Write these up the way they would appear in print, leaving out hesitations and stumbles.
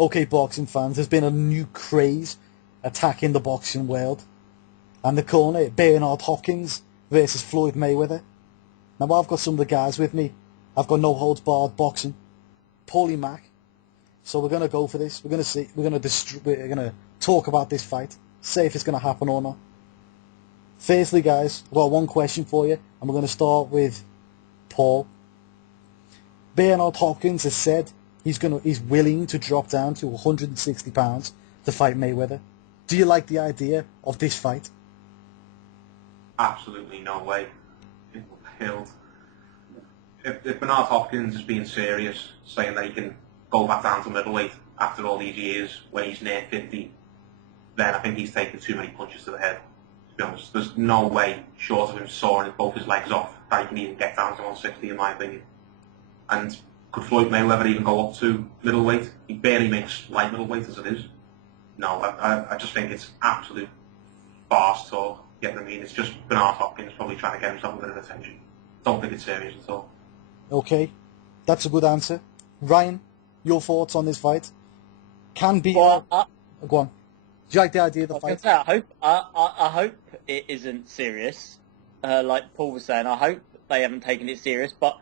Okay, boxing fans, there's been a new craze attacking the boxing world, and they're calling it Bernard Hopkins versus Floyd Mayweather. Now, I've got some of the guys with me. I've got No Holds Barred Boxing, Paulie Mack. So we're gonna go for this. We're gonna see. We're gonna talk about this fight. See if it's gonna happen or not. Firstly, guys, I've got one question for you, and we're gonna start with Paul. Bernard Hopkins has said he's willing to drop down to 160 pounds to fight Mayweather. Do you like the idea of this fight? Absolutely no way. It will killed. If Bernard Hopkins is being serious, saying that he can go back down to middleweight after all these years when he's near 50, then I think he's taken too many punches to the head. To be honest, there's no way, short of him sawing both his legs off, that he can even get down to 160, in my opinion. And could Floyd Mayweather even go up to middleweight? He barely makes light middleweight as it is. No, I just think it's absolute farce talk. You get what I mean? It's just Bernard Hopkins probably trying to get himself a bit of attention. Don't think it's serious at all. Okay, that's a good answer. Ryan, your thoughts on this fight? Can be. Well, Go on. Do you like the idea of the fight? I hope it isn't serious. Like Paul was saying, I hope they haven't taken it serious. But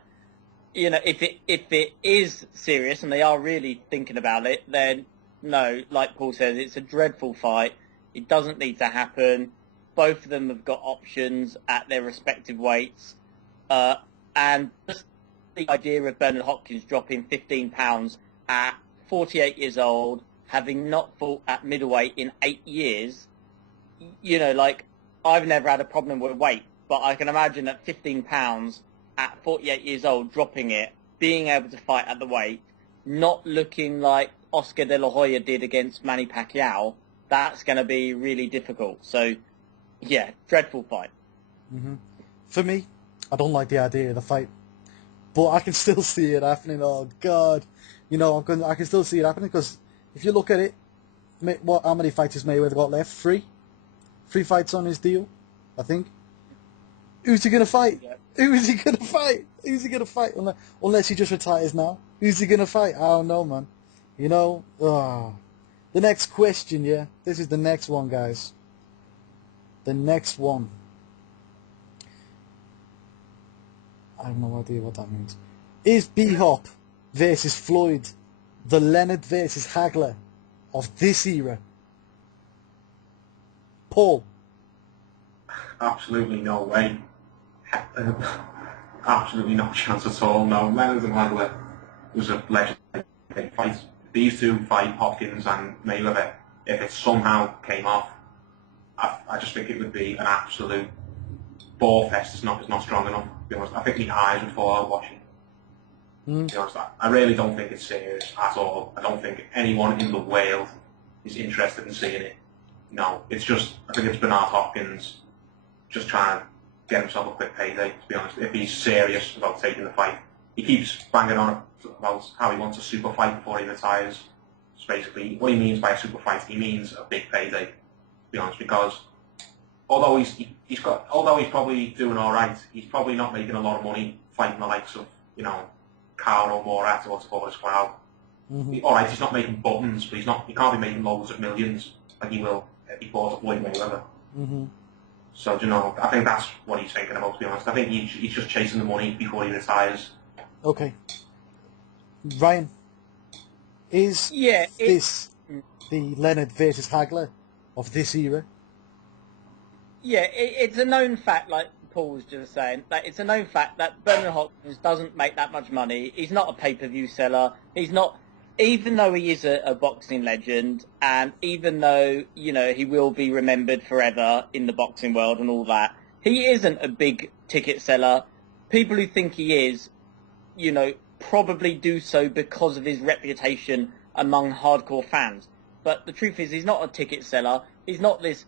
you know, if it is serious and they are really thinking about it, then no. Like Paul says, it's a dreadful fight. It doesn't need to happen. Both of them have got options at their respective weights, and just the idea of Bernard Hopkins dropping 15 pounds at 48 years old, having not fought at middleweight in 8 years, you know, like, I've never had a problem with weight, but I can imagine at 15 pounds at 48 years old, dropping it, being able to fight at the weight, not looking like Oscar De La Hoya did against Manny Pacquiao, that's going to be really difficult. So, yeah, dreadful fight. Mm-hmm. For me, I don't like the idea of the fight, but I can still see it happening. Oh God, you know, I can still see it happening because if you look at it, how many fights has Mayweather got left? Three fights on his deal, I think. Who's he gonna fight? Yeah. Who is he gonna fight? Who's he gonna fight? Unless he just retires now. Who's he gonna fight? I don't know, man. You know. The next question, yeah. This is the next one, guys. The next one. I have no idea what that means. Is B-Hop versus Floyd the Leonard versus Hagler of this era? Paul? Absolutely no way. Absolutely no chance at all. No, Leonard and Hagler was a legendary fight. These two fight, Hopkins and Mayweather, if it somehow came off, I just think it would be an absolute ball fest. It's not strong enough, to be honest. I think the eyes would fall out watching. To be honest, I really don't think it's serious at all. I don't think anyone in the world is interested in seeing it. No, it's just, I think it's Bernard Hopkins just trying to get himself a quick payday, to be honest. If he's serious about taking the fight, he keeps banging on about how he wants a super fight before he retires. It's basically, what he means by a super fight, he means a big payday, to be honest, because although he's probably doing all right, he's probably not making a lot of money fighting the likes of, you know, Carl Morat or what's called as crowd. Mm-hmm. All right, he's not making buttons, but he can't be making loads of millions like he will if he fought at Floyd Mayweather. Mm-hmm. So, you know, I think that's what he's thinking about, to be honest. I think he's just chasing the money before he retires. Okay. Ryan, is this the Leonard versus Hagler of this era? Yeah, it's a known fact, like Paul was just saying, that it's a known fact that Bernard Hopkins doesn't make that much money. He's not a pay-per-view seller. He's not, even though he is a boxing legend, and even though, you know, he will be remembered forever in the boxing world and all that, he isn't a big ticket seller. People who think he is, you know, probably do so because of his reputation among hardcore fans. But the truth is, he's not a ticket seller. He's not this,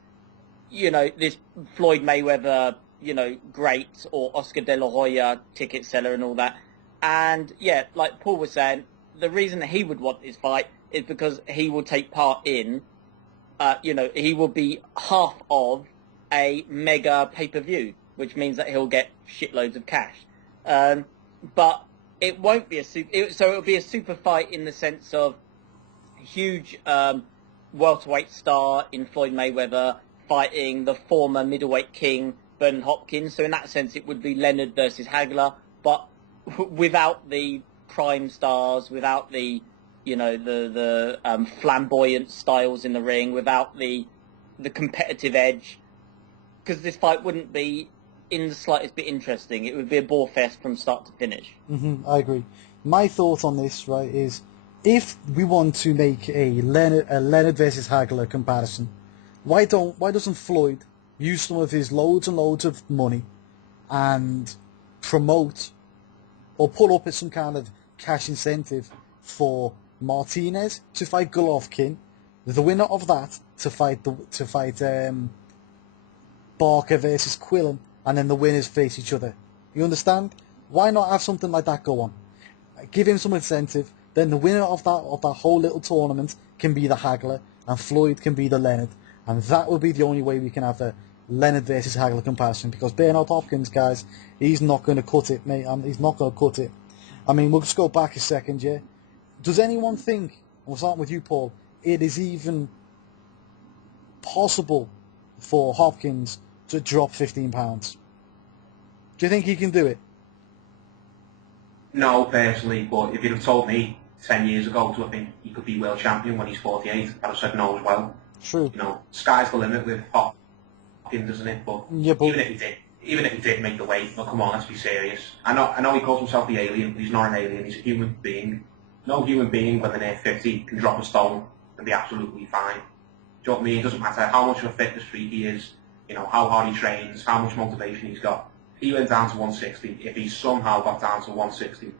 you know, this Floyd Mayweather, you know, great, or Oscar De La Hoya ticket seller and all that. And yeah, like Paul was saying, the reason that he would want this fight is because he will take part in, you know, he will be half of a mega pay-per-view, which means that he'll get shitloads of cash. But it won't be so it'll be a super fight in the sense of huge welterweight star in Floyd Mayweather fighting the former middleweight king Bernard Hopkins. So in that sense, it would be Leonard versus Hagler, but without the prime stars, without the the flamboyant styles in the ring, without the competitive edge, because this fight wouldn't be in the slightest bit interesting. It would be a bore fest from start to finish. I agree. My thought on this, right, is if we want to make a Leonard versus Hagler comparison, why doesn't Floyd use some of his loads and loads of money and promote or put up some kind of cash incentive for Martinez to fight Golovkin, the winner of that to fight Barker versus Quillen, and then the winners face each other. You understand? Why not have something like that go on? Give him some incentive. Then the winner of that whole little tournament can be the Hagler, and Floyd can be the Leonard, and that would be the only way we can have a Leonard versus Hagler comparison. Because Bernard Hopkins, guys, he's not going to cut it, mate. He's not going to cut it. I mean, we'll just go back a second, yeah. Does anyone think, and we'll start with you, Paul, it is even possible for Hopkins to drop 15 pounds? Do you think he can do it? No, personally, but if you'd have told me 10 years ago, do I think he could be world champion when he's 48, I'd have said no as well. True. Sky's the limit with Hopkins, isn't it? But, yeah, but even if he did make the weight, well, come on, let's be serious. I know he calls himself the alien, but he's not an alien, he's a human being. No human being, when they're near 50, can drop a stone and be absolutely fine. Do you know what I mean? It doesn't matter how much of a fitness freak he is, how hard he trains, how much motivation he's got. If he went down to 160, if he somehow got down to 160,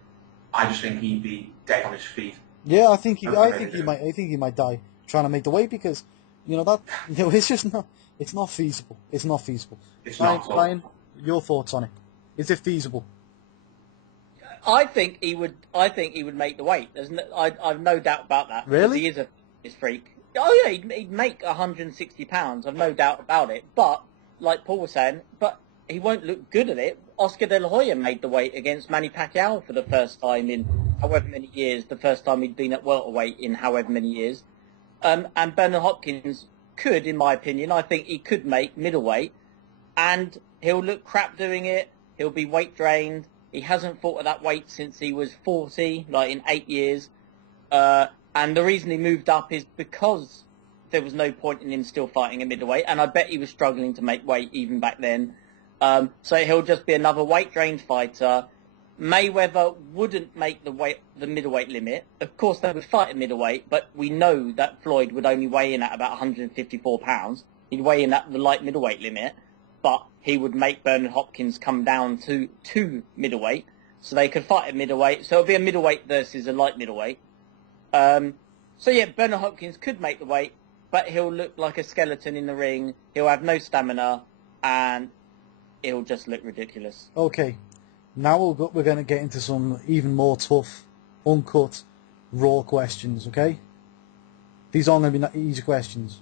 I just think he'd be dead on his feet. Yeah, I think he might die trying to make the weight, because it's just not. It's not feasible. It's not feasible. Ryan, your thoughts on it? Is it feasible? I think he would make the weight. I've no doubt about that. Really? He is a fitness freak. Oh yeah, he'd make 160 pounds. I've no doubt about it. But like Paul was saying, he won't look good at it. Oscar De La Hoya made the weight against Manny Pacquiao for the first time in however many years. The first time he'd been at welterweight in however many years. And Bernard Hopkins could, in my opinion, I think he could make middleweight, and he'll look crap doing it. He'll be weight drained. He hasn't fought at that weight since he was 40, like in 8 years. And the reason he moved up is because there was no point in him still fighting at middleweight, and I bet he was struggling to make weight even back then. So he'll just be another weight-drained fighter. Mayweather wouldn't make the middleweight limit. Of course, they would fight at middleweight, but we know that Floyd would only weigh in at about 154 pounds. He'd weigh in at the light middleweight limit, but he would make Bernard Hopkins come down to middleweight, so they could fight at middleweight. So it'll be a middleweight versus a light middleweight. So yeah, Bernard Hopkins could make the weight, but he'll look like a skeleton in the ring. He'll have no stamina, and it'll just look ridiculous. Okay, now we're going to get into some even more tough, uncut, raw questions, okay? These aren't going to be easy questions.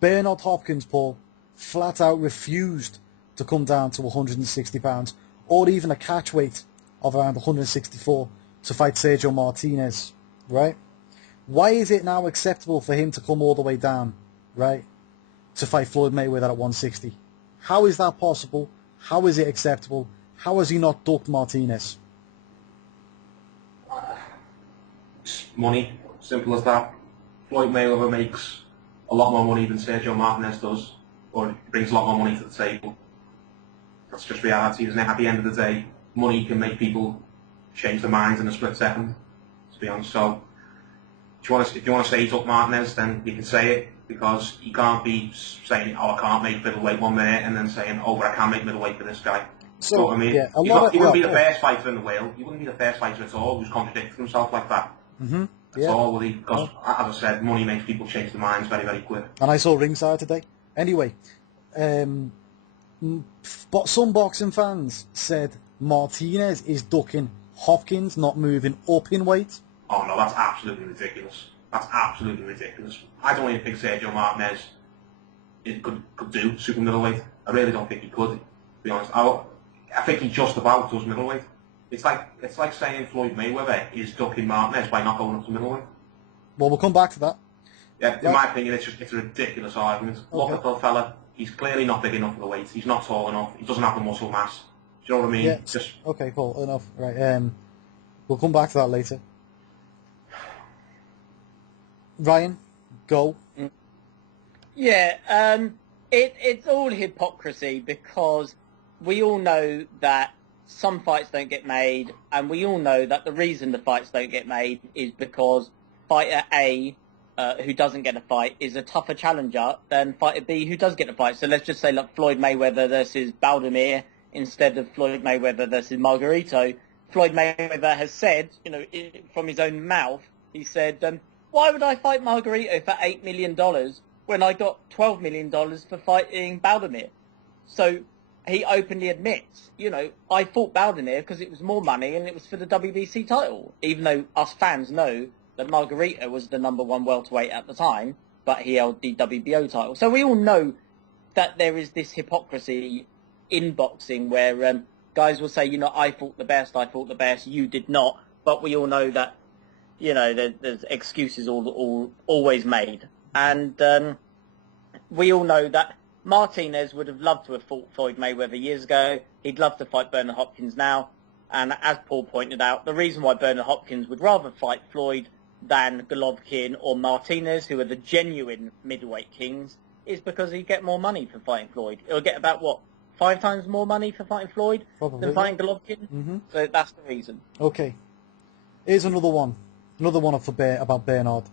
Bernard Hopkins, Paul, flat out refused to come down to 160 pounds, or even a catch weight of around 164 to fight Sergio Martinez, right? Why is it now acceptable for him to come all the way down, right, to fight Floyd Mayweather at 160? How is that possible? How is it acceptable? How has he not ducked Martinez? Money, simple as that. Floyd Mayweather makes a lot more money than Sergio Martinez does, or brings a lot more money to the table. That's just reality, isn't it? At the end of the day, money can make people change their minds in a split second, to be honest. So, if you want to say he took Martinez, then you can say it, because you can't be saying, I can't make middleweight 1 minute, and then saying, but I can make middleweight for this guy. So, you know what I mean? Yeah, he wouldn't be the first fighter in the world. He wouldn't be the first fighter at all who's contradicted himself like that. Mm-hmm. That's all, will he? Because, as I said, money makes people change their minds very, very quick. And I saw ringside today. Anyway, but some boxing fans said Martinez is ducking Hopkins, not moving up in weight. Oh no, that's absolutely ridiculous. That's absolutely ridiculous. I don't even think Sergio Martinez could do super middleweight. I really don't think he could, to be honest. I think he just about does middleweight. It's like saying Floyd Mayweather is ducking Martinez by not going up to middleweight. Well, we'll come back to that. Yeah, in my opinion, it's a ridiculous argument. Look at the fella. He's clearly not big enough for the weight. He's not tall enough. He doesn't have the muscle mass. Do you know what I mean? Yeah. Okay, cool. Enough. Right. We'll come back to that later. Ryan, go. Yeah, it's all hypocrisy because we all know that some fights don't get made, and we all know that the reason the fights don't get made is because fighter A, who doesn't get a fight, is a tougher challenger than fighter B, who does get a fight. So let's just say like Floyd Mayweather versus Baldomir instead of Floyd Mayweather versus Margarito. Floyd Mayweather has said, from his own mouth, he said, why would I fight Margarito for $8 million when I got $12 million for fighting Baldomir? So he openly admits, I fought Baldomir because it was more money and it was for the WBC title, even though us fans know that Margarito was the number one welterweight at the time, but he held the WBO title. So we all know that there is this hypocrisy in boxing where guys will say, I fought the best, you did not, but we all know that, there's excuses always made. And we all know that Martinez would have loved to have fought Floyd Mayweather years ago. He'd love to fight Bernard Hopkins now. And as Paul pointed out, the reason why Bernard Hopkins would rather fight Floyd than Golovkin or Martinez, who are the genuine middleweight kings, is because he'd get more money for fighting Floyd. He'll get about, 5 times more money for fighting Floyd than fighting Golovkin? Mm-hmm. So that's the reason. Okay. Here's another one. Another one about Bernard.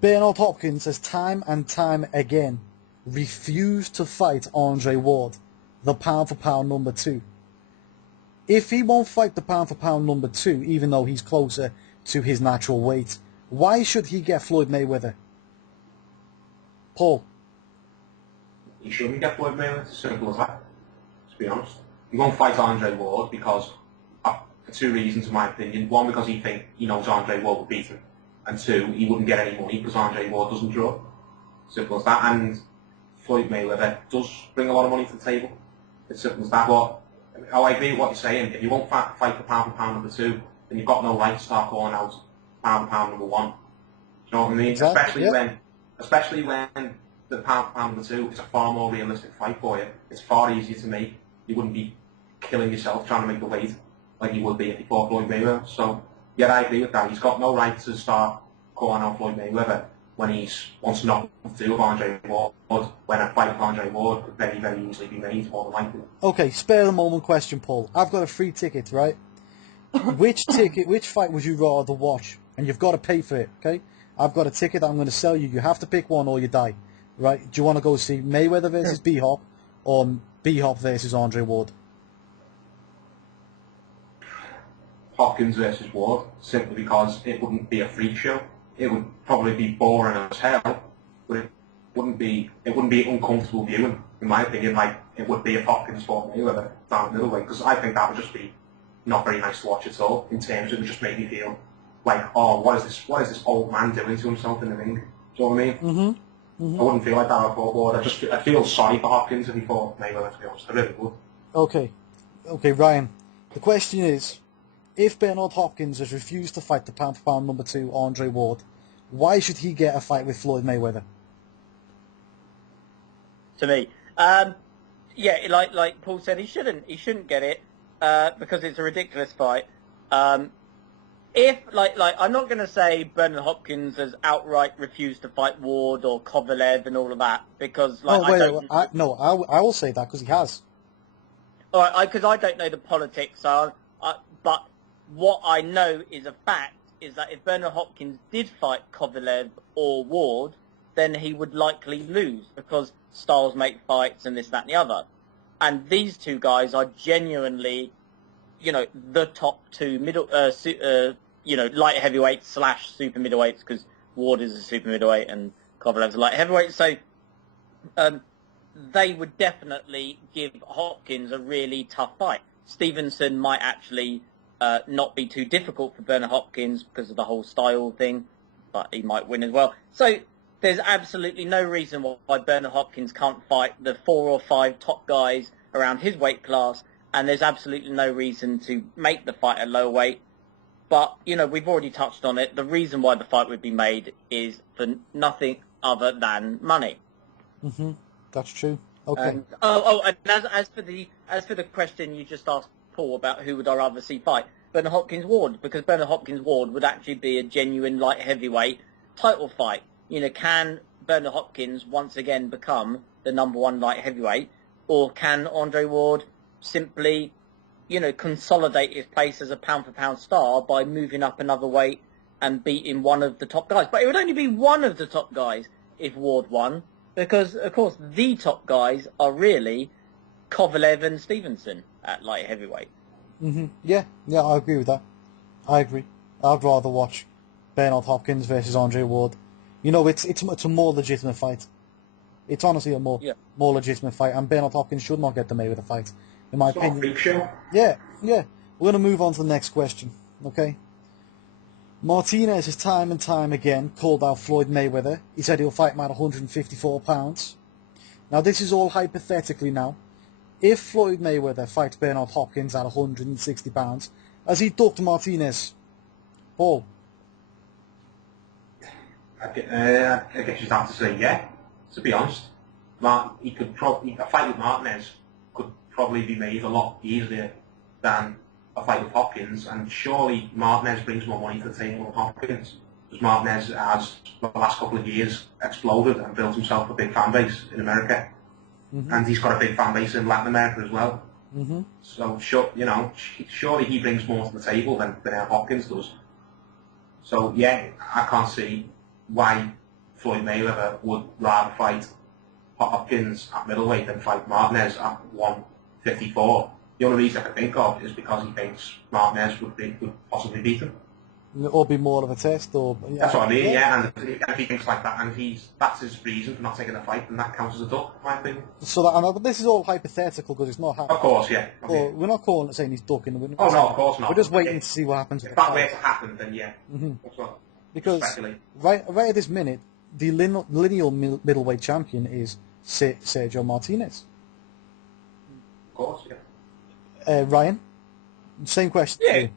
Bernard Hopkins has time and time again refused to fight Andre Ward, the pound-for-pound number 2. If he won't fight the pound-for-pound number 2, even though he's closer to his natural weight, why should he get Floyd Mayweather? Paul? He shouldn't get Floyd Mayweather, it's as simple as that, to be honest. He won't fight Andre Ward because, for 2 reasons in my opinion. 1, because he knows Andre Ward will beat him. And 2, he wouldn't get any money because Andre Ward doesn't draw. Simple as that. And Floyd Mayweather does bring a lot of money to the table. It's simple as that. But I agree with what you're saying. If you won't fight for pound-for-pound number 2, then you've got no right to start calling out pound-for-pound number 1. Do you know what I mean? Exactly, Especially when the pound-for-pound number 2 is a far more realistic fight for you. It's far easier to make. You wouldn't be killing yourself trying to make the weight like you would be if you fought Floyd Mayweather. So, yeah, I agree with that. He's got no right to start calling out Floyd Mayweather when he wants nothing to do with Andre Ward, when a fight with Andre Ward could very, very easily be made, more than likely. Okay, spare the moment question, Paul. I've got a free ticket, right? Which fight would you rather watch? And you've got to pay for it, okay? I've got a ticket that I'm going to sell you. You have to pick one or you die, right? Do you want to go see Mayweather versus B-Hop or B-Hop versus Andre Ward? Hopkins versus Ward, simply because it wouldn't be a freak show. It would probably be boring as hell, but it wouldn't be uncomfortable viewing, in my opinion, like it would be if Hopkins fought Mayweather down the middleweight, because I think that would just be not very nice to watch at all. In terms, it would just make me feel like, oh, what is this old man doing to himself in the ring? Do you know what I mean? Mm-hmm. Mm-hmm. I wouldn't feel like that if I fought Ward. I feel sorry for Hopkins if he fought Mayweather, to be honest. I really would. Okay, Ryan. The question is, if Bernard Hopkins has refused to fight the pound-for-pound number 2, Andre Ward, why should he get a fight with Floyd Mayweather? To me, yeah, like Paul said, he shouldn't get it because it's a ridiculous fight. If I'm not going to say Bernard Hopkins has outright refused to fight Ward or Kovalev and all of that because I will say that because he has. All right, because I don't know the politics, but what I know is a fact is that if Bernard Hopkins did fight Kovalev or Ward, then he would likely lose because styles make fights and this, that, and the other. And these 2 guys are genuinely, the top 2 light heavyweights / super middleweights, because Ward is a super middleweight and Kovalev's a light heavyweight. So they would definitely give Hopkins a really tough fight. Stevenson might actually not be too difficult for Bernard Hopkins because of the whole style thing, but he might win as well. So there's absolutely no reason why Bernard Hopkins can't fight the 4 or 5 top guys around his weight class, and there's absolutely no reason to make the fight at lower weight But, we've already touched on it. The reason why the fight would be made is for nothing other than money. That's true. Okay. And, and as for the question you just asked, Paul, about who would I rather see fight, Bernard Hopkins Ward, because Bernard Hopkins Ward would actually be a genuine light heavyweight title fight. Can Bernard Hopkins once again become the #1 light heavyweight, or can Andre Ward simply, consolidate his place as a pound-for-pound star by moving up another weight and beating one of the top guys? But it would only be one of the top guys if Ward won, because, of course, the top guys are really Kovalev and Stevenson at light heavyweight. Yeah, I agree with that. I agree. I'd rather watch Bernard Hopkins versus Andre Ward. It's a more legitimate fight. It's honestly a more legitimate fight, and Bernard Hopkins should not get the Mayweather fight, in my opinion. Big show. Yeah. We're going to move on to the next question, okay? Martinez has time and time again called out Floyd Mayweather. He said he'll fight him at 154 pounds. Now, this is all hypothetically now. If Floyd Mayweather fights Bernard Hopkins at 160 pounds, has he ducked Martinez? Paul? I guess you'd have to say yeah, to be honest. A fight with Martinez could probably be made a lot easier than a fight with Hopkins, and surely Martinez brings more money to the table than Hopkins, because Martinez has, the last couple of years, exploded and built himself a big fan base in America. And he's got a big fan base in Latin America as well. So, surely he brings more to the table than Hopkins does. So, yeah, I can't see why Floyd Mayweather would rather fight Hopkins at middleweight than fight Martinez at 154. The only reason I can think of is because he thinks Martinez would possibly beat him. Or be more of a test, or... That's what I mean, yeah, and if he thinks like that, and that's his reason for not taking the fight, then that counts as a duck, in my opinion. But this is all hypothetical, because it's not happening. Of course, yeah. Okay. We're not calling it saying he's ducking. Oh, no, of course not. We're just waiting to see what happens. If that were to happen, then yeah. That's what because right at this minute, the lineal middleweight champion is Sergio Martinez. Of course, yeah. Ryan, same question to you.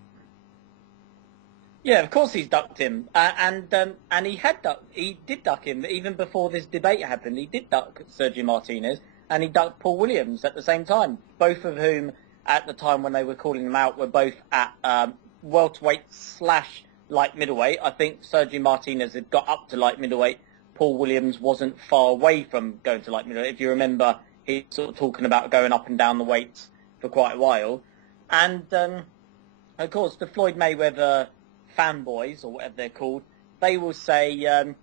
Yeah, of course he's ducked him, and he did duck him even before this debate happened. He did duck Sergio Martinez, and he ducked Paul Williams at the same time. Both of whom, at the time when they were calling them out, were both at welterweight / light middleweight. I think Sergio Martinez had got up to light middleweight. Paul Williams wasn't far away from going to light middleweight. If you remember, he's sort of talking about going up and down the weights for quite a while, and of course the Floyd Mayweather fanboys, or whatever they're called, they will say, they're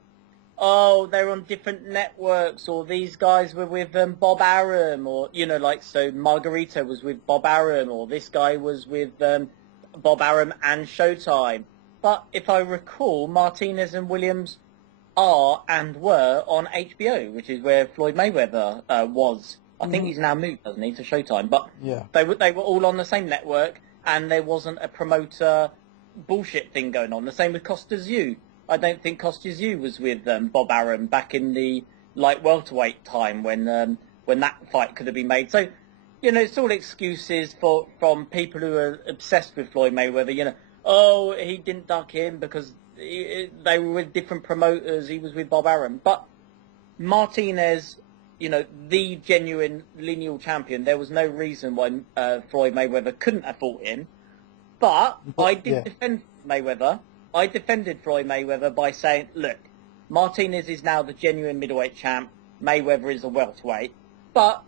on different networks, or these guys were with Bob Arum, or, so Margarito was with Bob Arum, or this guy was with Bob Arum and Showtime. But if I recall, Martinez and Williams are and were on HBO, which is where Floyd Mayweather was. I think he's now moved, hasn't he, to Showtime. But they were all on the same network, and there wasn't a promoter bullshit thing going on. The same with Costa Zhu. I don't think Costa Zhu was with Bob Arum back in the light welterweight time when that fight could have been made. So, it's all excuses from people who are obsessed with Floyd Mayweather. He didn't duck him because they were with different promoters. He was with Bob Arum. But Martinez, the genuine lineal champion, there was no reason why Floyd Mayweather couldn't have fought him. But I did defend Mayweather. I defended Floyd Mayweather by saying, look, Martinez is now the genuine middleweight champ. Mayweather is a welterweight. But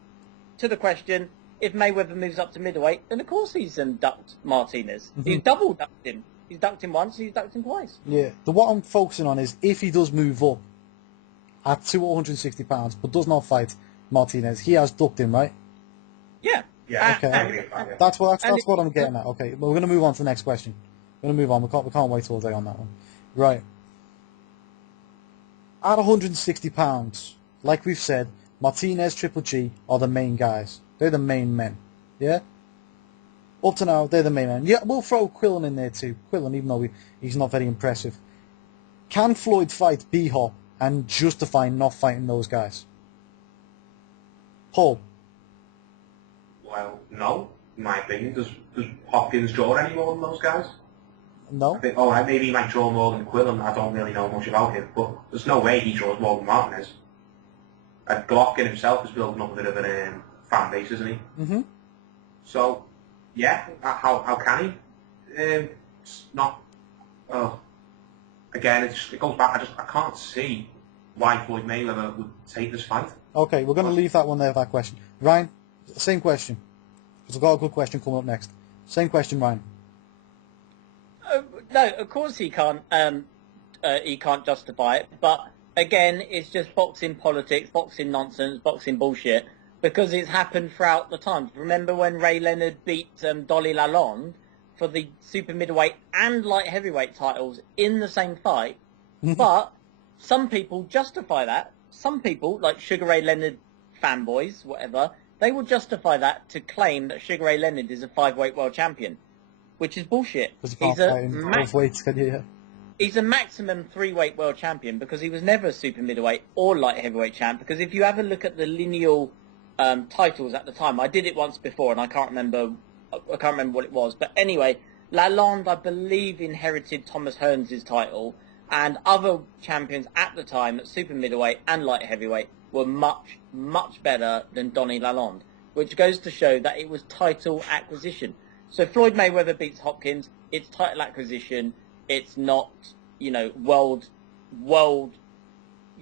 to the question, if Mayweather moves up to middleweight, then of course he's ducked Martinez. He's double ducked him. He's ducked him once, he's ducked him twice. Yeah. What I'm focusing on is if he does move up at 260 pounds, but does not fight Martinez, he has ducked him, right? Yeah. Yeah, okay. That's what I'm getting at. Okay, well, we're going to move on to the next question. We're going to move on. We can't wait all day on that one. Right. At 160 pounds, like we've said, Martinez, Triple G are the main guys. They're the main men. Yeah. Up to now, they're the main men. Yeah, we'll throw Quillen in there too. Quillen, even though he's not very impressive. Can Floyd fight B-Hop and justify not fighting those guys? Paul. Well, no, in my opinion. Does Hopkins draw any more than those guys? No. I think, oh, maybe he might draw more than Quillen. I don't really know much about him, but there's no way he draws more than Martinez. And Golovkin himself is building up a bit of a fan base, isn't he? Mm-hmm. So, yeah, how can he? It's not. Again, it goes back. I can't see why Floyd Mayweather would take this fight. Okay, we're going to leave that one there, that question. Ryan, same question. Because I've got a good question coming up next. Same question, Ryan. No, of course he can't justify it. But again, it's just boxing politics, boxing nonsense, boxing bullshit. Because it's happened throughout the time. Remember when Ray Leonard beat Dolly Lalonde for the super middleweight and light heavyweight titles in the same fight? But some people justify that. Some people, like Sugar Ray Leonard fanboys, whatever, they will justify that to claim that Sugar Ray Leonard is a 5-weight world champion, which is bullshit. He's a maximum 3-weight world champion because he was never a super middleweight or light heavyweight champ. Because if you have a look at the lineal titles at the time, I did it once before and I can't remember what it was. But anyway, Lalonde, I believe, inherited Thomas Hearns' title. And other champions at the time at super middleweight and light heavyweight were much, much better than Donny Lalonde, which goes to show that it was title acquisition. So Floyd Mayweather beats Hopkins, it's title acquisition, it's not, world,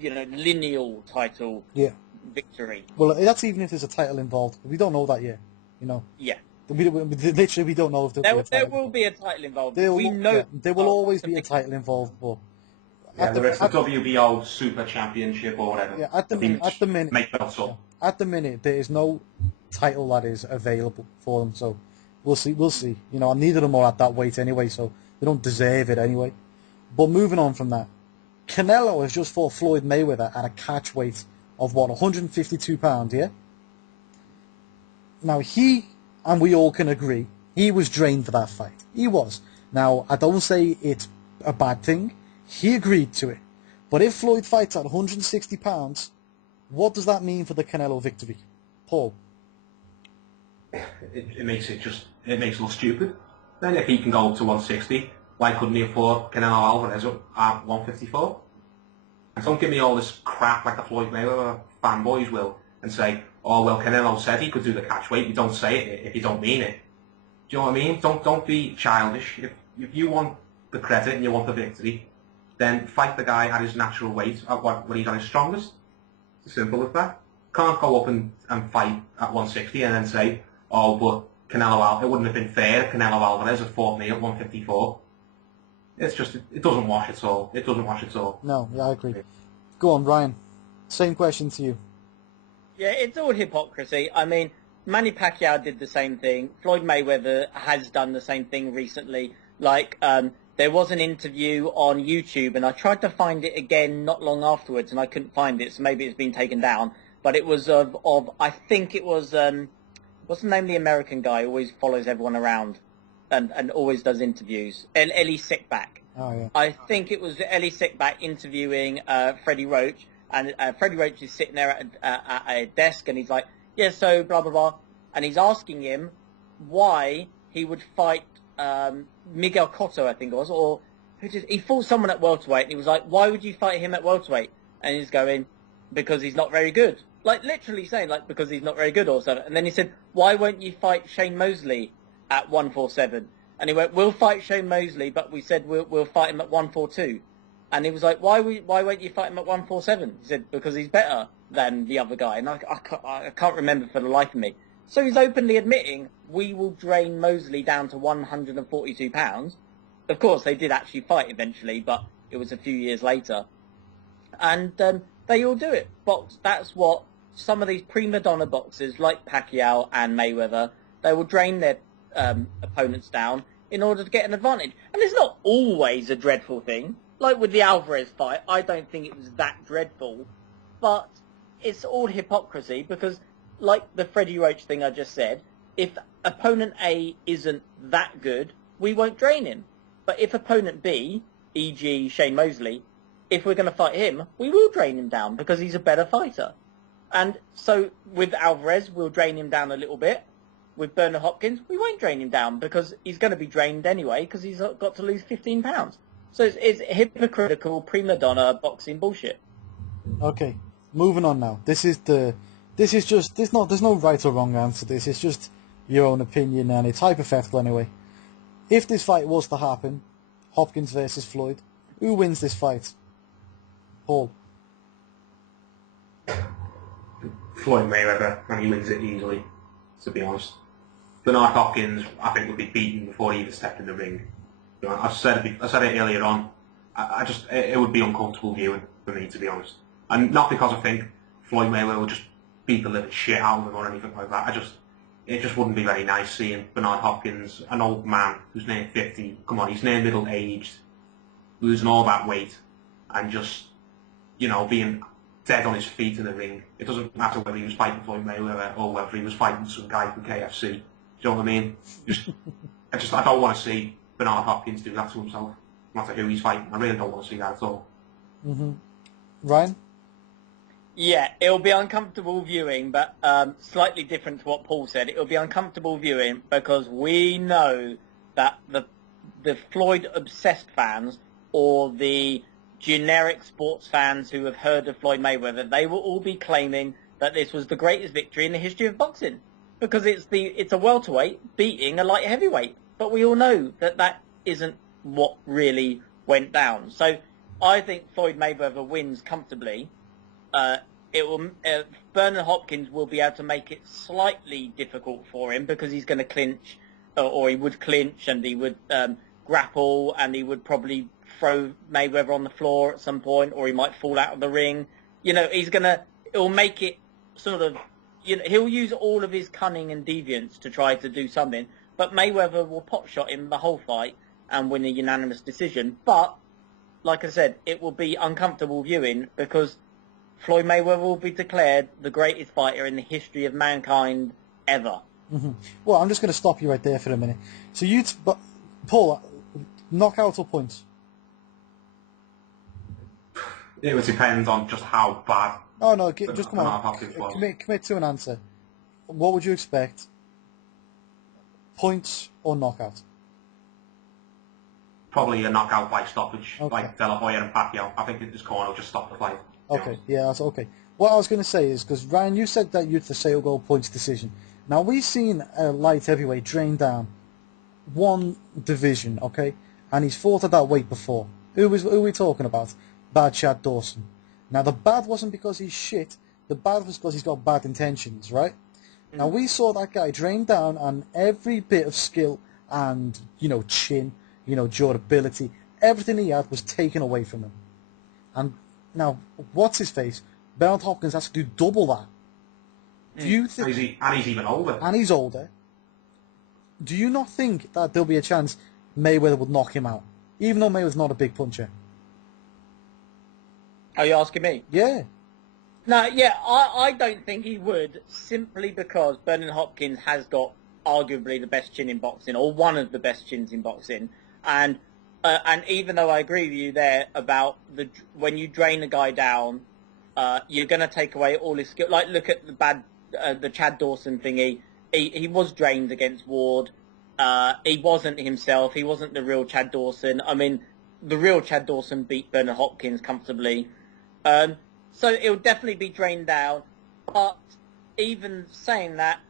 lineal title victory. Well, that's even if there's a title involved. We don't know that yet, Yeah. We don't know if there will be a title involved. There will always be a something. title involved, but Whether it's the WBO Super Championship or whatever. Yeah, at the minute, make belts up. At the minute, there is no title that is available for them. So we'll see. And neither of them are at that weight anyway, so they don't deserve it anyway. But moving on from that, Canelo has just fought Floyd Mayweather at a catch weight of 152 pounds. Yeah. Now he and we all can agree he was drained for that fight. He was. Now I don't say it's a bad thing. He agreed to it. But if Floyd fights at 160 pounds, what does that mean for the Canelo victory? Paul? It makes it look stupid. Then if he can go up to 160, why couldn't he have fought Canelo Alvarez at 154? And don't give me all this crap like the Floyd Mayweather fanboys will and say, oh, well, Canelo said he could do the catch weight. You don't say it if you don't mean it. Do you know what I mean? Don't be childish. If you want the credit and you want the victory, then fight the guy at his natural weight, at when he's at his strongest. It's as simple as that. Can't go up and fight at 160 and then say, oh, but it wouldn't have been fair if Canelo Alvarez had fought me at 154. It's just, it doesn't wash at all. It doesn't wash at all. No, yeah, I agree. Go on, Ryan. Same question to you. Yeah, it's all hypocrisy. I mean, Manny Pacquiao did the same thing. Floyd Mayweather has done the same thing recently. Like, there was an interview on YouTube, and I tried to find it again not long afterwards, and I couldn't find it, so maybe it's been taken down. But it was I think it was, what's the name of the American guy who always follows everyone around and always does interviews? Ellie Sickback. Oh, yeah. I think it was Ellie Sickback interviewing Freddie Roach, and Freddie Roach is sitting there at a desk, and he's like, yeah, so blah, blah, blah. And he's asking him why he would fight Miguel Cotto, I think it was, or he fought someone at welterweight, and he was like, why would you fight him at welterweight? And he's going, because he's not very good. Like, literally saying, like, because he's not very good or something. And then he said, why won't you fight Shane Mosley at 147? And he went, we'll fight Shane Mosley, but we said we'll fight him at 142. And he was like, why won't you fight him at 147? He said, because he's better than the other guy. And I can't remember for the life of me. So he's openly admitting, we will drain Mosley down to 142 pounds. Of course, they did actually fight eventually, but it was a few years later. And they all do it. That's what some of these prima donna boxers, like Pacquiao and Mayweather, they will drain their opponents down in order to get an advantage. And it's not always a dreadful thing. Like with the Alvarez fight, I don't think it was that dreadful. But it's all hypocrisy because, like the Freddie Roach thing I just said, if opponent A isn't that good, we won't drain him. But if opponent B, e.g. Shane Mosley, if we're going to fight him, we will drain him down because he's a better fighter. And so with Alvarez, we'll drain him down a little bit. with Bernard Hopkins, we won't drain him down because he's going to be drained anyway because he's got to lose 15 pounds. So it's hypocritical, prima donna boxing bullshit. Okay, moving on now. There's no right or wrong answer. This is just your own opinion, and it's hypothetical anyway. If this fight was to happen, Hopkins versus Floyd, who wins this fight? Paul. Floyd Mayweather, and he wins it easily, to be honest. Bernard Hopkins, I think, would be beaten before he even stepped in the ring. You know, I said it earlier on. It would be uncomfortable viewing for me, to be honest. And not because I think Floyd Mayweather will just beat the living shit out of him or anything like that. It just wouldn't be very nice seeing Bernard Hopkins, an old man who's near 50, come on, he's near middle-aged, losing all that weight, and just, you know, being dead on his feet in the ring. It doesn't matter whether he was fighting Floyd Mayweather or whether he was fighting some guy from KFC. Do you know what I mean? I don't want to see Bernard Hopkins do that to himself. No matter who he's fighting. I really don't want to see that at all. Mm-hmm. Ryan? Yeah, it'll be uncomfortable viewing, but slightly different to what Paul said. It'll be uncomfortable viewing because we know that the Floyd-obsessed fans or the generic sports fans who have heard of Floyd Mayweather, they will all be claiming that this was the greatest victory in the history of boxing because it's a welterweight beating a light heavyweight. But we all know that isn't what really went down. So I think Floyd Mayweather wins comfortably. Bernard Hopkins will be able to make it slightly difficult for him because he's going to clinch, or he would clinch, and he would grapple, and he would probably throw Mayweather on the floor at some point, or he might fall out of the ring. You know, it'll make it sort of, you know, he'll use all of his cunning and deviance to try to do something, but Mayweather will pot shot him the whole fight and win a unanimous decision. But, like I said, it will be uncomfortable viewing because Floyd Mayweather will be declared the greatest fighter in the history of mankind ever. Mm-hmm. Well, I'm just going to stop you right there for a minute. So Paul, knockout or points? It would depend on just how bad. Oh no, just come on. Commit to an answer. What would you expect? Points or knockout? Probably a knockout by stoppage, okay. Like De La Hoya and Pacquiao. I think this corner will just stop the fight. Okay, yeah, that's okay. What I was going to say is, because Ryan, you said that you'd say goal points decision. Now, we've seen a light heavyweight drain down one division, okay? And he's fought at that weight before. Who are we talking about? Bad Chad Dawson. Now, the bad wasn't because he's shit. The bad was because he's got bad intentions, right? Mm. Now, we saw that guy drain down, and every bit of skill and, you know, chin, you know, durability, everything he had was taken away from him. And now, what's his face? Bernard Hopkins has to do double that. Do you think? And he's even older. And he's older. Do you not think that there'll be a chance Mayweather would knock him out, even though Mayweather's not a big puncher? Are you asking me? Yeah. No, yeah, I don't think he would, simply because Bernard Hopkins has got arguably the best chin in boxing, or one of the best chins in boxing, and even though I agree with you there about when you drain a guy down, you're going to take away all his skill. Like, look at the Chad Dawson thingy. He was drained against Ward. He wasn't himself. He wasn't the real Chad Dawson. I mean, the real Chad Dawson beat Bernard Hopkins comfortably. So it'll definitely be drained down. But even saying that,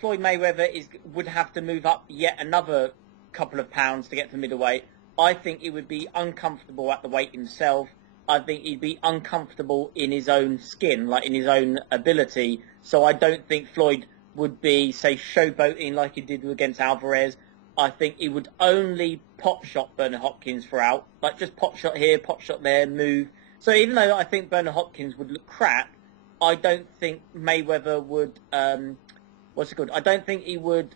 Floyd Mayweather would have to move up yet another couple of pounds to get to middleweight. I think he would be uncomfortable at the weight himself. I think he'd be uncomfortable in his own skin, like in his own ability. So I don't think Floyd would be, say, showboating like he did against Alvarez. I think he would only pot shot Bernard Hopkins throughout, like just pot shot here, pot shot there, move. So even though I think Bernard Hopkins would look crap, I don't think Mayweather would. I don't think he would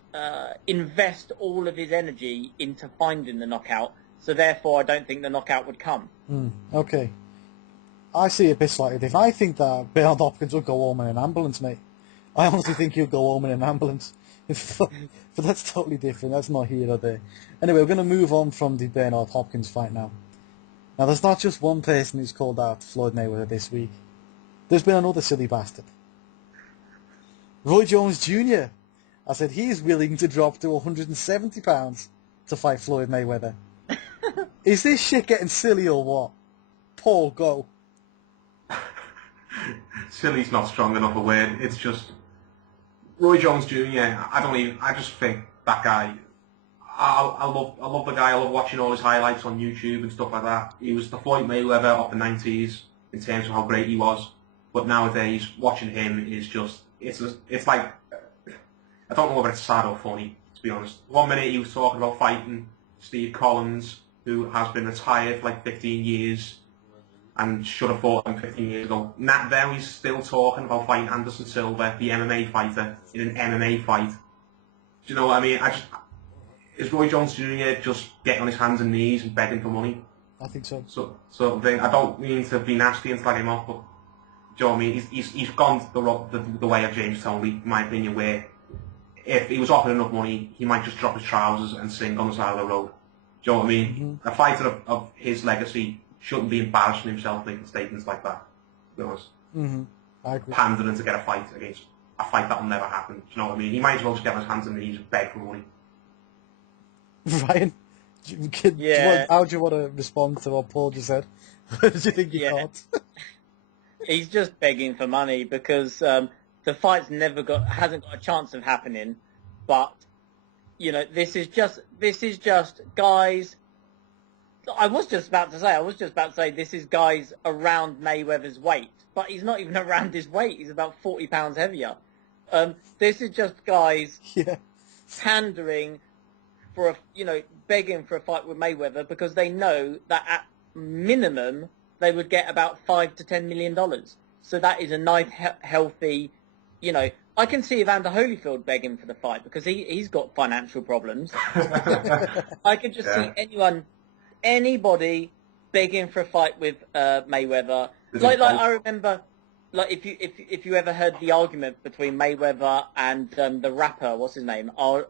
invest all of his energy into finding the knockout. So therefore, I don't think the knockout would come. Okay. I see it a bit slightly different. I think that Bernard Hopkins would go home in an ambulance, mate. I honestly think he'll go home in an ambulance. But that's totally different. That's not here or there. Anyway, we're going to move on from the Bernard Hopkins fight now. Now, there's not just one person who's called out Floyd Mayweather this week. There's been another silly bastard. Roy Jones Jr. I said, he's willing to drop to £170 to fight Floyd Mayweather. Is this shit getting silly or what? Paul, go. Silly's not strong enough a word. It's just Roy Jones Jr. I just think that guy. I love the guy. I love watching all his highlights on YouTube and stuff like that. He was the Floyd Mayweather of the '90s in terms of how great he was. But nowadays, watching him is just it's like I don't know whether it's sad or funny, to be honest. One minute he was talking about fighting Steve Collins, who has been retired for like 15 years and should have fought him 15 years ago. Now he's still talking about fighting Anderson Silva, the MMA fighter, in an MMA fight. Do you know what I mean? Is Roy Jones Jr. just getting on his hands and knees and begging for money? I think so. Sort of thing. I don't mean to be nasty and slag him off, but do you know what I mean? He's gone the way of James Toney, in my opinion, where if he was offered enough money, he might just drop his trousers and sing on the side of the road. Do you know what I mean? Mm-hmm. A fighter of his legacy shouldn't be embarrassing himself making statements like that, to be honest. Mm-hmm. I agree. Pandering to get a fight against a fight that will never happen. Do you know what I mean? He might as well just get on his hands and knees and beg for money. Ryan, how do you want to respond to what Paul just said? What did you think you thought? He's just begging for money because the fight's hasn't got a chance of happening. But this is just guys. I was just about to say this is guys around Mayweather's weight, but he's not even around his weight. He's about 40 pounds heavier. This is just guys pandering for begging for a fight with Mayweather because they know that at minimum they would get about $5 to $10 million. So that is a nice, healthy, I can see Evander Holyfield begging for the fight because he's got financial problems. I can just see anybody begging for a fight with Mayweather. Like I remember, like if you ever heard the argument between Mayweather and the rapper, what's his name, R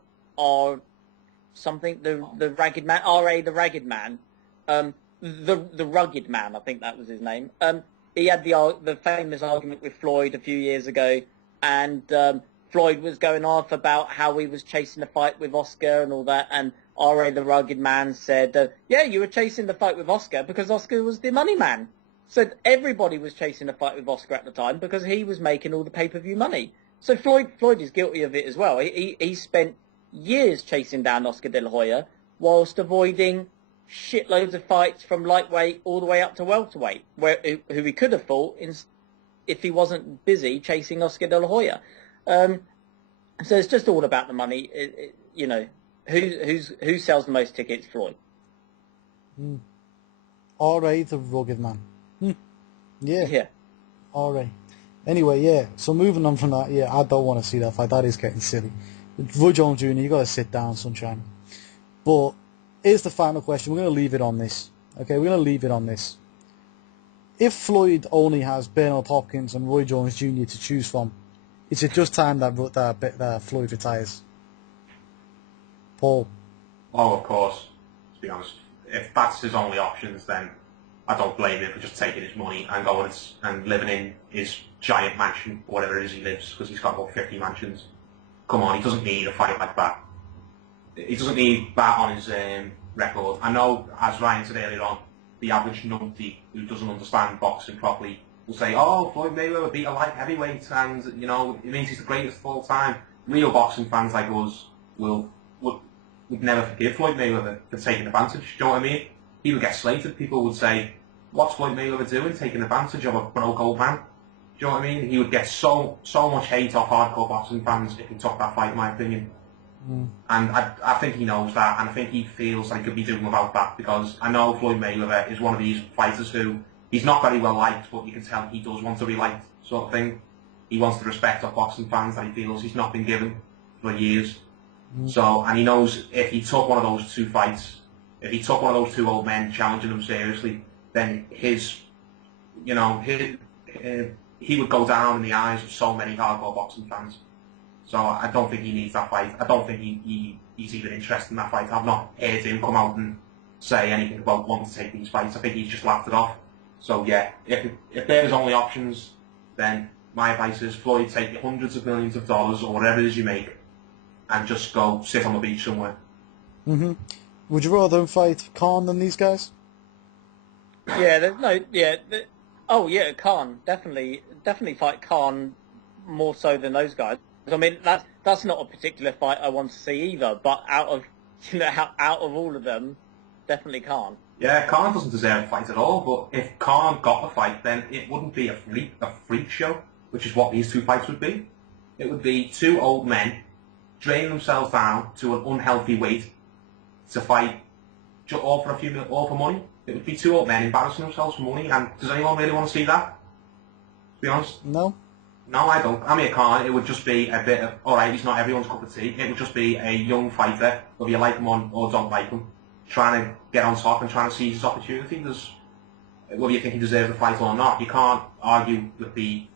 something, the Ragged Man, R.A. the Ragged Man, the Rugged Man, I think that was his name. He had the famous argument with Floyd a few years ago, and Floyd was going off about how he was chasing a fight with Oscar and all that, and R.A. the Rugged Man said, yeah, you were chasing the fight with Oscar because Oscar was the money man. So everybody was chasing a fight with Oscar at the time because he was making all the pay-per-view money. So Floyd is guilty of it as well. He spent years chasing down Oscar De La Hoya whilst avoiding shitloads of fights from lightweight all the way up to welterweight, who he could have fought if he wasn't busy chasing Oscar De La Hoya. So it's just all about the money. Who sells the most tickets? Floyd. R.A. the Rugged Man. Yeah. R.A. Anyway, so moving on from that, I don't want to see that fight. That is getting silly. Roy Jones Jr., you got to sit down, sunshine. But here's the final question. We're going to leave it on this. Okay, we're going to leave it on this. If Floyd only has Bernard Hopkins and Roy Jones Jr. to choose from, is it just time that Floyd retires? Paul? Oh, of course, to be honest. If that's his only options, then I don't blame him for just taking his money and going and living in his giant mansion, or whatever it is he lives, because he's got about 50 mansions. Come on, he doesn't need a fight like that. He doesn't need that on his record. I know, as Ryan said earlier on, the average numpty who doesn't understand boxing properly will say, oh, Floyd Mayweather beat a light heavyweight and, it means he's the greatest of all time. Real boxing fans like us would never forgive Floyd Mayweather for taking advantage. Do you know what I mean? He would get slated. People would say, what's Floyd Mayweather doing, taking advantage of a broke old man? Do you know what I mean? He would get so much hate off hardcore boxing fans if he took that fight, in my opinion. And I think he knows that, and I think he feels like he could be doing without that, because I know Floyd Mayweather is one of these fighters who, he's not very well liked, but you can tell he does want to be liked, sort of thing. He wants the respect of boxing fans that he feels he's not been given for years. So, and he knows if he took one of those two fights, if he took one of those two old men challenging him seriously, then he would go down in the eyes of so many hardcore boxing fans. So I don't think he needs that fight. I don't think he's even interested in that fight. I've not heard him come out and say anything about wanting to take these fights. I think he's just laughed it off. So yeah, if they're his only options, then my advice is Floyd, take hundreds of millions of dollars or whatever it is you make and just go sit on the beach somewhere. Hmm. Would you rather him fight Khan than these guys? Yeah, there's no, yeah. Oh yeah, Khan definitely fight Khan more so than those guys. I mean, that's not a particular fight I want to see either. But out of out of all of them, definitely Khan. Yeah, Khan doesn't deserve a fight at all, but if Khan got the fight, then it wouldn't be a freak show, which is what these two fights would be. It would be two old men draining themselves down to an unhealthy weight to fight all for all for money. It would be two old men embarrassing themselves for money, and does anyone really want to see that? To be honest? No. No, I don't. I mean, Khan, it would just be a bit of, alright, he's not everyone's cup of tea. It would just be a young fighter, whether you like him or don't like him, trying to get on top and trying to seize his opportunity. Whether you think he deserves a fight or not, you can't argue with the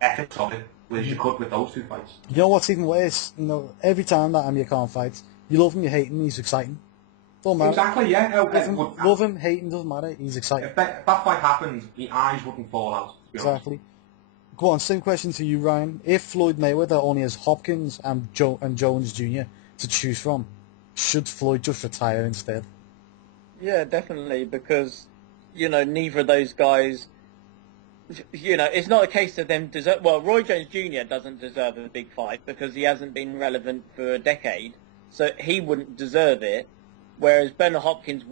ethics of it, as you could with those two fights. You know what's even worse? Every time that Amir Khan fights, you love him, you hate him, he's exciting. Don't matter. Exactly, yeah. Love him, hate him, doesn't matter, he's exciting. If that fight happened, the eyes wouldn't fall out, to be honest. Exactly. Go on, same question to you, Ryan. If Floyd Mayweather only has Hopkins and Jones Jr. to choose from, should Floyd just retire instead? Yeah, definitely, because neither of those guys. It's not a case of them deserve. Well, Roy Jones Jr. doesn't deserve a big fight because he hasn't been relevant for a decade, so he wouldn't deserve it. Whereas Bernard Hopkins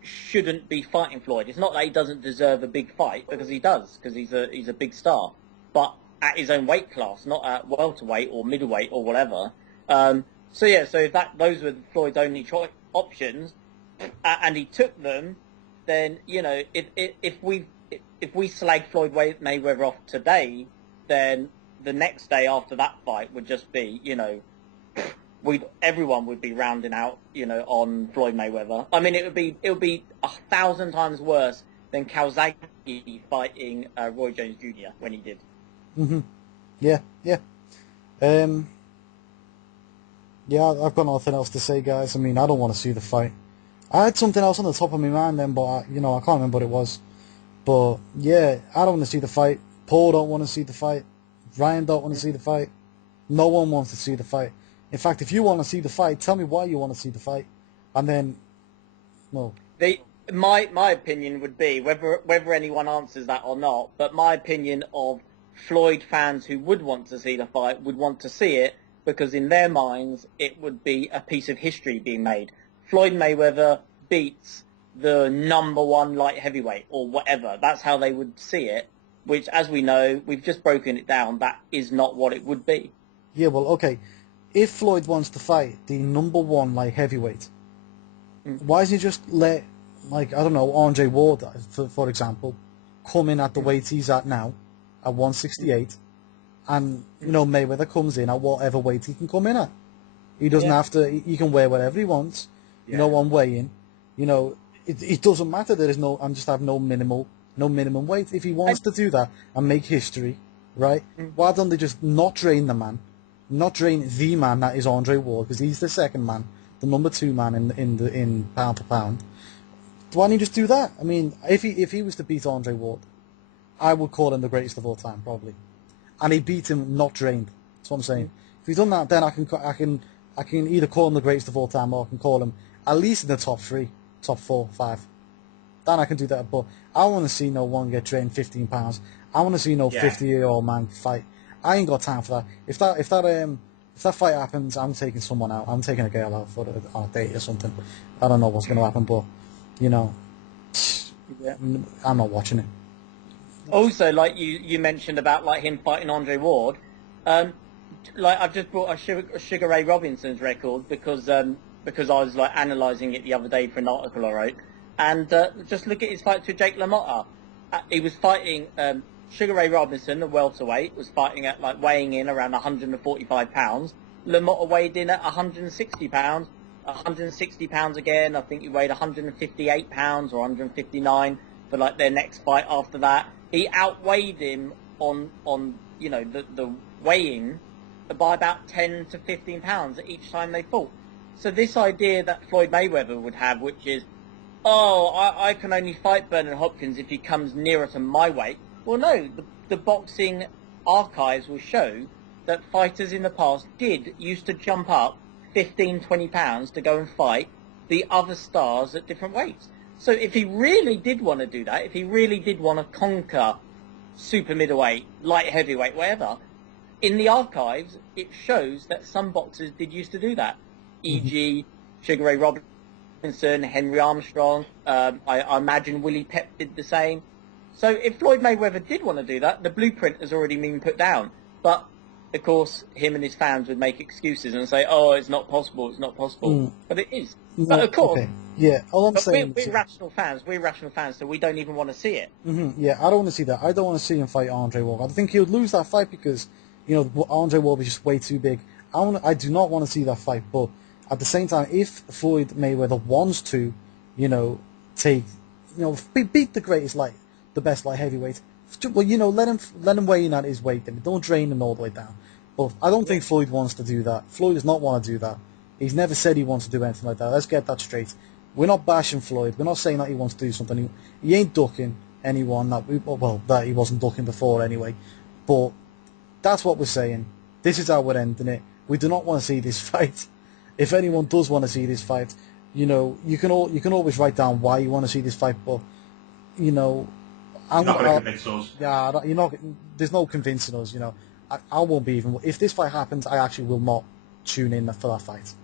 shouldn't be fighting Floyd. It's not that he doesn't deserve a big fight, because he does, because he's a big star, but at his own weight class, not at welterweight or middleweight or whatever. So if those were Floyd's only options, and he took them, then if we slag Floyd Mayweather off today, then the next day after that fight would just be everyone would be rounding out on Floyd Mayweather. I mean, it would be 1,000 times worse than Calzaghe fighting Roy Jones Jr. when he did. Mhm. Yeah. Yeah, I've got nothing else to say, guys. I mean, I don't want to see the fight. I had something else on the top of my mind then, but I can't remember what it was. But yeah, I don't want to see the fight. Paul don't want to see the fight. Ryan don't want to see the fight. No one wants to see the fight. In fact, if you want to see the fight, tell me why you want to see the fight, and then, well, my opinion would be whether anyone answers that or not. But my opinion of Floyd fans who would want to see the fight would want to see it because in their minds it would be a piece of history being made. Floyd Mayweather beats the #1 light heavyweight or whatever. That's how they would see it. Which, as we know, we've just broken it down. That is not what it would be. Yeah, well, okay. If Floyd wants to fight the #1 light heavyweight, why doesn't he just let, I don't know, Andre Ward, for example, come in at the weight he's at now, at 168, and, Mayweather comes in at whatever weight he can come in at. He doesn't have to, he can weigh whatever he wants, on weighing. It doesn't matter, I'm just have no minimum weight. If he wants to do that and make history, right, why don't they just not train the man? Not train the man that is Andre Ward, because he's the second man, the #2 man in pound for pound. Why don't you just do that? I mean, if he was to beat Andre Ward, I would call him the greatest of all time, probably. And he beat him not trained. That's what I'm saying. If he's done that, then I can either call him the greatest of all time, or I can call him at least in the top 3, top 4, 5. Then I can do that. But I want to see no one get trained 15 pounds. I want to see no 50-year-old man fight. I ain't got time for that. If that fight happens, I'm taking someone out. I'm taking a girl out on a date or something. I don't know what's going to happen, but I'm not watching it. Also, like you mentioned about him fighting Andre Ward, I've just brought Sugar Ray Robinson's record because I was analysing it the other day for an article I wrote, and just look at his fight to Jake LaMotta. He was fighting. Sugar Ray Robinson, a welterweight, was fighting at weighing in around 145 pounds. LaMotta weighed in at 160 pounds. 160 pounds again. I think he weighed 158 pounds or 159 for their next fight after that. He outweighed him on the weighing by about 10 to 15 pounds each time they fought. So this idea that Floyd Mayweather would have, which is, I can only fight Bernard Hopkins if he comes nearer to my weight. Well, no, the boxing archives will show that fighters in the past used to jump up 15, 20 pounds to go and fight the other stars at different weights. So if he really did want to do that, if he really did want to conquer super middleweight, light heavyweight, whatever, in the archives, it shows that some boxers did used to do that. E.g., Sugar Ray Robinson, Henry Armstrong, I imagine Willie Pep did the same. So if Floyd Mayweather did want to do that, the blueprint has already been put down. But, of course, him and his fans would make excuses and say, oh, it's not possible, it's not possible. But it is. No, but, of course, okay. Yeah, all I'm saying we're rational fans. We're rational fans, so we don't even want to see it. Yeah, I don't want to see that. I don't want to see him fight Andre Ward. I think he would lose that fight because, Andre Ward is just way too big. I do not want to see that fight, but at the same time, if Floyd Mayweather wants to, beat the greatest the best light heavyweight, well, let him weigh in at his weight. Then don't drain him all the way down. But I don't think Floyd wants to do that. Floyd does not want to do that. He's never said he wants to do anything like that. Let's get that straight. We're not bashing Floyd. We're not saying that he wants to do something. He ain't ducking anyone that he wasn't ducking before anyway. But that's what we're saying. This is how we're ending it. We do not want to see this fight. If anyone does want to see this fight, you can always write down why you want to see this fight. But I'm not going to convince us. Yeah, you're not. There's no convincing us. I won't be even. If this fight happens, I actually will not tune in for that fight.